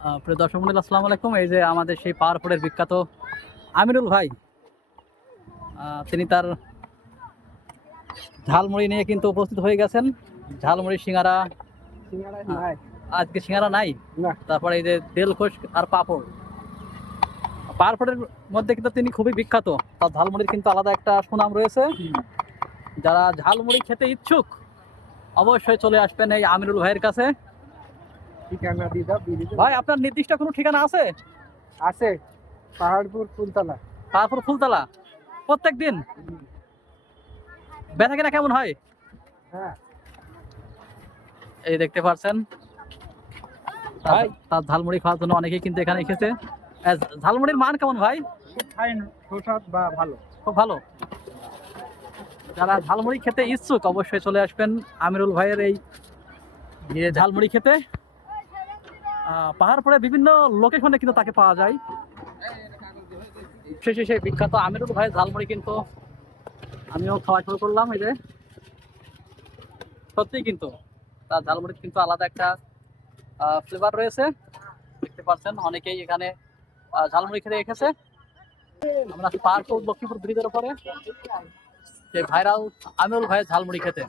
প্রিয় দর্শক মন্ডলী, আসসালামু আলাইকুম। এই যে আমাদের সেই পাওয়ারফুলের বিখ্যাত আমিরুল ভাই, তিনি তার ঝালমুড়ি নিয়ে কিন্তু উপস্থিত হয়ে গেছেন। ঝালমুড়ি, সিঙ্গারা। আজকে সিঙ্গারা নাই, তারপরে এই যে তেলখোস আর পাঁপড়। পাওয়ারফুলের মধ্যে কিন্তু তিনি খুবই বিখ্যাত। তার ঝালমুড়ির কিন্তু আলাদা একটা সুনাম রয়েছে। যারা ঝালমুড়ি খেতে ইচ্ছুক অবশ্যই চলে আসবেন এই আমিরুল ভাইয়ের কাছে। ঠিকানা দিয়ে দাও, ভাই, আপনার নির্দিষ্ট কোনো ঠিকানা আছে? আছে পাহাড়পুর ফুলতলা। পাহাড়পুর ফুলতলা। প্রত্যেক দিন বেচাকেনা কেমন হয়? হ্যাঁ, এই দেখতে পাচ্ছেন, ভাই তার ঝালমুড়ি খাওয়ার জন্য অনেকেই কিন্তু এখানে এসেছে। ঝালমুড়ির মান কেমন ভাই? খুব ফাইন, সুস্বাদ বা ভালো। খুব ভালো। যারা ঝালমুড়ি খেতে ইচ্ছুক অবশ্যই চলে আসবেন আমিরুল ভাইয়ের এই ঝালমুড়ি খেতে। পাহাড়পুরে বিভিন্ন লোকেশনে কিন্তু তাকে পাওয়া যায়। শেষে সেই বিখ্যাত আমিরুল ভাইয়ের ঝালমুড়ি কিন্তু আমিও খাওয়া শুরু করলাম। এই যে সত্যি কিন্তু তার ঝালমুড়ি কিন্তু আলাদা একটা ফ্লেভার রয়েছে। দেখতে পাচ্ছেন অনেকেই এখানে ঝালমুড়ি খেতে এসেছে। আমরা আছি পাহাড়পুর লক্ষ্মীপুর ব্রিজের উপরে সেই ভাইরাল আমিরুল ভাইয়ের ঝালমুড়ি খেতে।